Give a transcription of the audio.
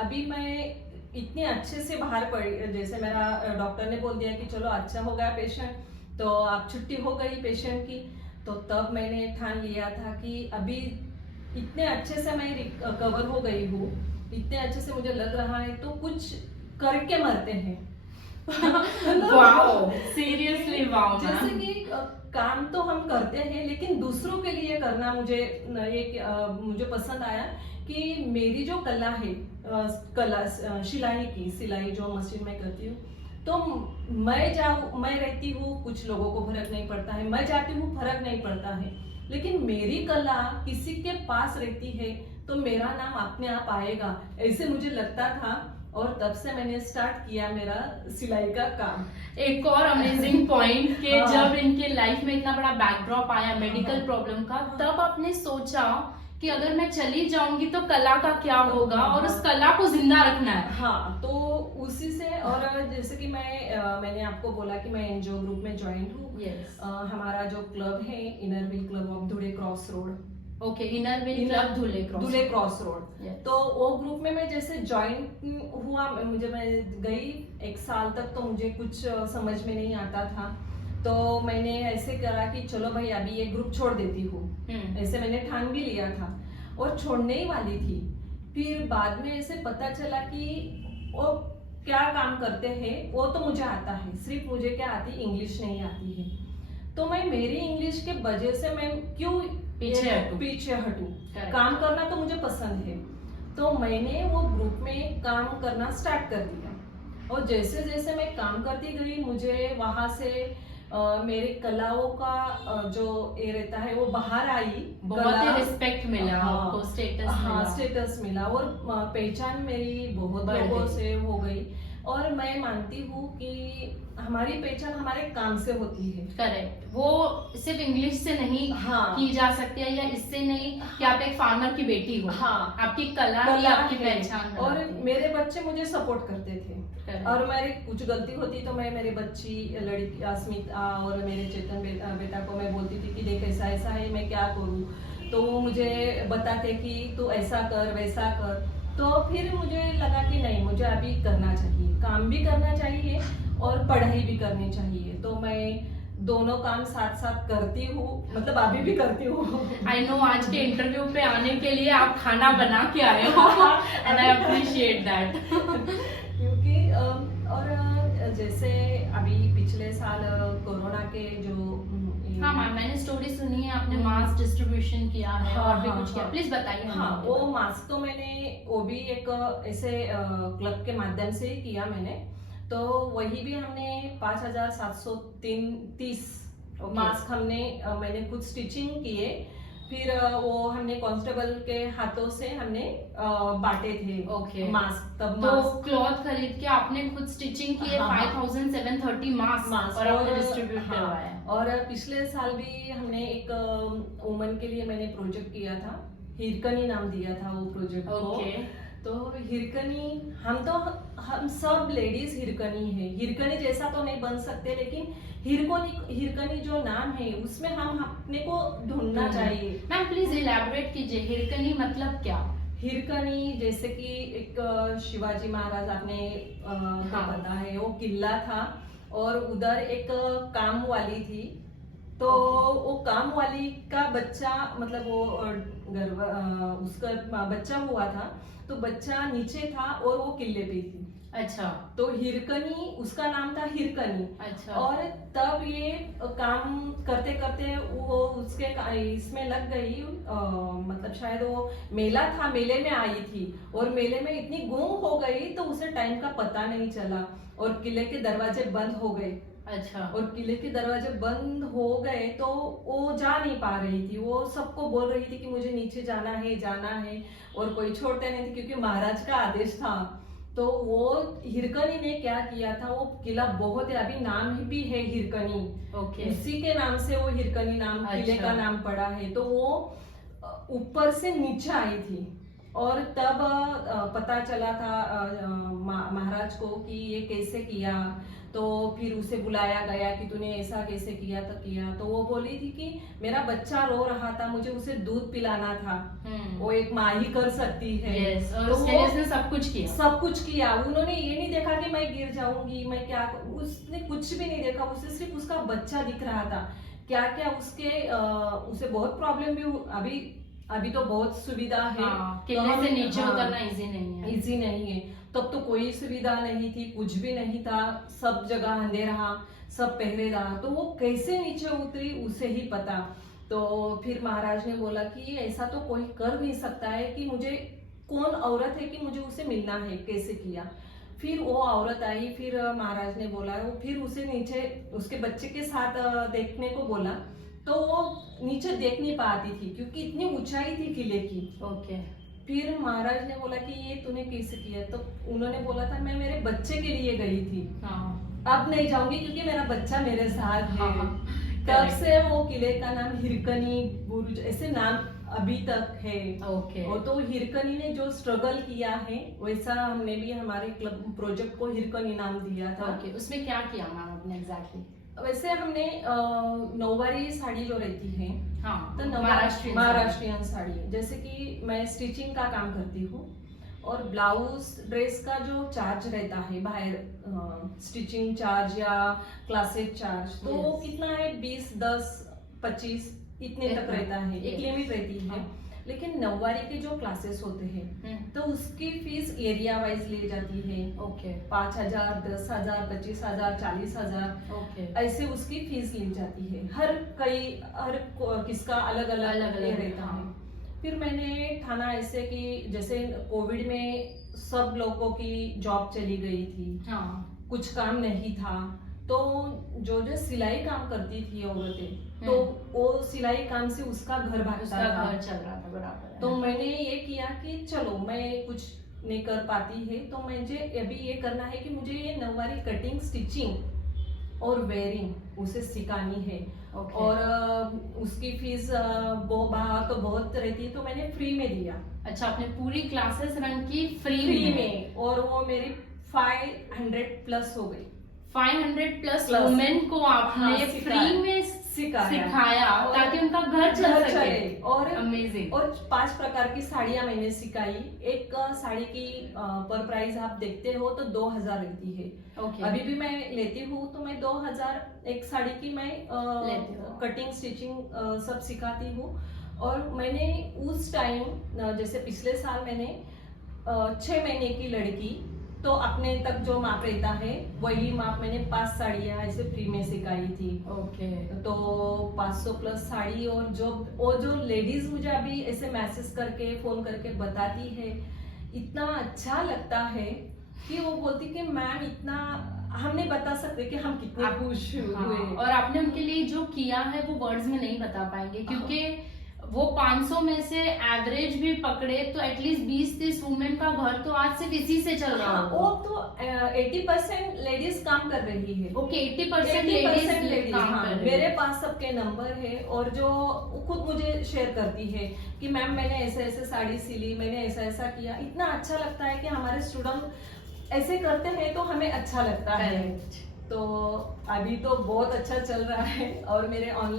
अभी मैं इतने अच्छे से बाहर पड़ी, जैसे मेरा डॉक्टर ने बोल दिया कि चलो अच्छा हो गया पेशेंट, तो अब छुट्टी हो गई पेशेंट की। तो तब मैंने ठान लिया था कि अभी इतने अच्छे से मैं कवर हो गई हूँ, इतने अच्छे से मुझे लग रहा है, तो कुछ करके मरते हैं। वाओ, सीरियसली वाओ जैसे मैम। कि काम तो हम करते हैं, लेकिन दूसरों के लिए करना मुझे मुझे पसंद आया कि मेरी जो कला है, कला सिलाई जो मशीन में करती हूँ, तो मैं रहती हूँ, कुछ लोगों को फर्क नहीं पड़ता है, मैं जाती हूँ फर्क नहीं पड़ता है, लेकिन मेरी कला किसी के पास रहती है तो मेरा नाम अपने आप आएगा, ऐसे मुझे लगता था। और तब से मैंने स्टार्ट किया मेरा सिलाई का काम। एक और अमेजिंग पॉइंट कि हाँ। जब इनके लाइफ में इतना बड़ा बैकड्रॉप आया मेडिकल हाँ। प्रॉब्लम का, हाँ। तब आपने सोचा कि अगर मैं चली जाऊंगी तो कला का क्या होगा और उस हाँ। कला को जिंदा रखना है। हाँ, तो उसी से, और जैसे कि मैंने आपको बोला कि मैं एनजीओ ग्रुप में ज्वाइन हूँ। Yes. हमारा जो क्लब है, inner wheel club of Dhule cross road. Okay, inner wheel club Dhule cross road. Yes. तो वो ग्रुप में मैं जैसे ज्वाइन हुआ, मैं गई 1 साल तक, तो मुझे कुछ समझ में नहीं आता था, तो मैंने ऐसे करा कि चलो भाई अभी ये ग्रुप छोड़ देती हूँ। ऐसे मैंने ठान भी लिया था और छोड़ने ही वाली थी। फिर बाद में ऐसे पता चला कि वो क्या काम करते हैं, वो तो मुझे आता है, सिर्फ मुझे क्या आती, इंग्लिश नहीं आती है। तो मैं मेरी इंग्लिश के वजह से मैं क्यों पीछे हटूं। काम करना तो मुझे पसंद है, तो मैंने वो ग्रुप में काम करना स्टार्ट कर दिया। और जैसे जैसे मैं काम करती गई, मुझे वहां से मेरी कलाओं का जो ये रहता है वो बाहर आई, बहुत ही रिस्पेक्ट मिला आपको, स्टेटस मिला, और पहचान मेरी बहुत लोगों से हो गई। और मैं मानती हूँ कि हमारी पहचान हमारे काम से होती है। करेक्ट, वो सिर्फ इंग्लिश से नहीं की जा सकती है, या इससे नहीं कि आप एक फार्मर की बेटी हो। आपकी कला ही आपकी पहचान। और मेरे बच्चे मुझे सपोर्ट करते थे, और मेरी कुछ गलती होती तो मैं मेरी बच्ची लड़की अस्मिता और मेरे चेतन बेटा को मैं बोलती थी कि देख ऐसा ऐसा है, मैं क्या करूँ, तो वो मुझे बताते कि तू ऐसा कर वैसा कर। तो फिर मुझे लगा कि नहीं, मुझे अभी करना चाहिए, काम भी करना चाहिए और पढ़ाई भी करनी चाहिए। तो मैं दोनों काम साथ साथ करती हूँ, मतलब अभी भी करती हूँ। आई नो, आज के इंटरव्यू पे आने के लिए आप खाना बना के आए हो एंड आई अप्रिशिएट दैट। क्योंकि और जैसे अभी पिछले साल कोरोना के जो हाँ मैम, मैंने स्टोरी सुनी है, आपने मास्क डिस्ट्रीब्यूशन किया है और भी कुछ किया, प्लीज बताइए। हाँ, वो मास्क तो मैंने वो भी एक ऐसे क्लब के माध्यम से ही किया मैंने, तो वही भी हमने 5730 मास्क मैंने खुद स्टिचिंग किए। फिर वो हमने कांस्टेबल के हाथों से हमने बांटे थे मास्क। तब तो क्लॉथ खरीद के आपने खुद स्टिचिंग किए 5730 मास्क और आपने डिस्ट्रीब्यूट करवाया। और पिछले साल भी हमने एक वुमन के लिए मैंने प्रोजेक्ट किया था, हिरकनी नाम दिया था वो प्रोजेक्ट को। तो हिरकनी, हम सब लेडीज हिरकनी है, हिरकनी जैसा तो नहीं बन सकते, लेकिन हिरकनी जो नाम है उसमें हम अपने को ढूंढना चाहिए। मैम प्लीज इलैबोरेट कीजिए, हिरकनी मतलब क्या? हिरकनी जैसे कि एक शिवाजी महाराज, आपने पता है, वो किला था और उधर एक काम वाली थी, तो वो काम वाली का बच्चा, मतलब वो उसका बच्चा हुआ था, तो बच्चा नीचे था और वो किले पे थी। अच्छा, तो हिरकनी उसका नाम था, हिरकनी। अच्छा। और तब ये काम करते करते वो उसके इसमें लग गई, मतलब शायद वो मेला था, मेले में आई थी और मेले में इतनी गुम हो गई तो उसे टाइम का पता नहीं चला और किले के दरवाजे बंद हो गए। अच्छा। और किले के दरवाजे बंद हो गए तो वो जा नहीं पा रही थी, वो सबको बोल रही थी कि मुझे नीचे जाना है, और कोई छोड़ते नहीं थे क्योंकि महाराज का आदेश था। तो वो हिरकनी ने क्या किया था, वो किला बहुत है, अभी नाम भी है हिरकनी, उसी के नाम से वो हिरकनी नाम किले का नाम पड़ा है। तो वो ऊपर से नीचे आई थी, और तब पता चला था महाराज को कि ये कैसे किया। तो फिर उसे बुलाया गया कि तूने ऐसा कैसे किया, तो किया। तो वो बोली थी कि मेरा बच्चा रो रहा था, मुझे उसे दूध पिलाना था। वो एक माँ ही कर सकती है। और तो उसके लिए उसने सब कुछ किया। उन्होंने ये नहीं देखा कि मैं गिर जाऊंगी, मैं क्या, उसने कुछ भी नहीं देखा। उसे सिर्फ उसका बच्चा दिख रहा था। क्या क्या उसे बहुत प्रॉब्लम भी, अभी तो बहुत सुविधा है। किले से नीचे उतरना इजी नहीं है। तब तो कोई सुविधा नहीं थी, कुछ भी नहीं था, सब जगह अंधेरा, सब पहरेदार। तो वो कैसे नीचे उतरी उसे ही पता। तो फिर महाराज ने बोला कि ऐसा तो कोई कर नहीं सकता है, कि मुझे कौन औरत है कि मुझे उसे मिलना है, कैसे किया। फिर वो औरत आई, फिर महाराज ने बोला, वो फिर उसे नीचे उसके बच्चे के साथ देखने को बोला। तो वो नीचे देख नहीं पाती थी क्योंकि इतनी ऊंचाई थी किले की। फिर महाराज ने बोला कि ये तूने कैसे किया। तो उन्होंने बोला था मैं मेरे बच्चे के लिए गई थी, अब नहीं जाऊंगी क्योंकि मेरा बच्चा मेरे साथ है। तब से वो किले का नाम हिरकनी बुर्ज ऐसे नाम अभी तक है। और तो हिरकनी ने जो स्ट्रगल किया है, वैसा हमने भी हमारे क्लब प्रोजेक्ट को हिरकनी नाम दिया था। उसमें क्या किया मैम आपने एग्जैक्टली? वैसे हमने नौवारी साड़ी जो रहती है, तो महाराष्ट्रियन साड़ी, जैसे कि मैं स्टिचिंग का काम करती हूँ, और ब्लाउज ड्रेस का जो चार्ज रहता है बाहर, स्टिचिंग चार्ज या क्लासेज चार्ज, तो वो कितना है, 20, 10, 25 इतने तक रहता है, एक लिमिट रहती है। लेकिन नौवारी के जो क्लासेस होते हैं तो उसकी फीस एरिया वाइज ली जाती है। 5,000, 10,000, 25,000, 40,000 ऐसे उसकी फीस ली जाती है। हर किसका अलग अलग रहता है। फिर मैंने ठाना ऐसे कि जैसे कोविड में सब लोगों की जॉब चली गई थी, कुछ काम नहीं था, तो जो सिलाई काम करती थी औरतें, तो वो सिलाई काम से उसका घर चल रहा था बराबर। तो मैंने ये किया कि चलो मैं कुछ नहीं कर पाती है, तो मुझे अभी ये करना है कि मुझे ये नौवारी कटिंग, स्टिचिंग और वेयरिंग उसे सिखानी है। और उसकी फीस बाहर तो बहुत रहती है, तो मैंने फ्री में दिया। अच्छा, आपने पूरी क्लासेस रन की फ्री में? और वो मेरी 500 प्लस हो गई। 500 प्लस वुमेन को आपने फ्री में सिखाया ताकि उनका घर चल सके। और अमेजिंग। और 5 प्रकार की साड़ियां मैंने सिखाई। एक साड़ी की पर प्राइस आप देखते हो तो 2,000 रहती है। अभी भी मैं लेती हूँ, तो मैं 2,000 एक साड़ी की मैं कटिंग, स्टिचिंग सब सिखाती हूँ। और मैंने उस टाइम, जैसे पिछले साल मैंने 6 महीने की लड़की, तो अपने तक जो माप रहता है वही माप मैंने 5 साड़ियां ऐसे फ्री में सिखाई थी। तो 500 प्लस साड़ी। और जो लेडीज मुझे अभी ऐसे मैसेज करके, फोन करके बताती है, इतना अच्छा लगता है कि वो बोलती कि मैम इतना हम नहीं बता सकते कि हम कितने खुश हुए। और आपने उनके लिए जो किया है वो वर्ड्स में नहीं बता पाएंगे, क्योंकि वो 500 में से एवरेज भी पकड़े तो एटलीस्ट 20-30 वुमेन का घर तो आज सिर्फ इसी से चल रहा है। वो तो 80% लेडीज काम कर रही है। 80% लेडीज काम कर रही है। मेरे पास सबके नंबर है, और जो खुद मुझे शेयर करती है कि मैम मैंने ऐसे ऐसे साड़ी सिली, मैंने ऐसा ऐसा किया। इतना अच्छा लगता है कि हमारे स्टूडेंट ऐसे करते हैं, तो हमें अच्छा लगता है। तो अभी तो बहुत अच्छा चल रहा है। और मेरे ऑनलाइन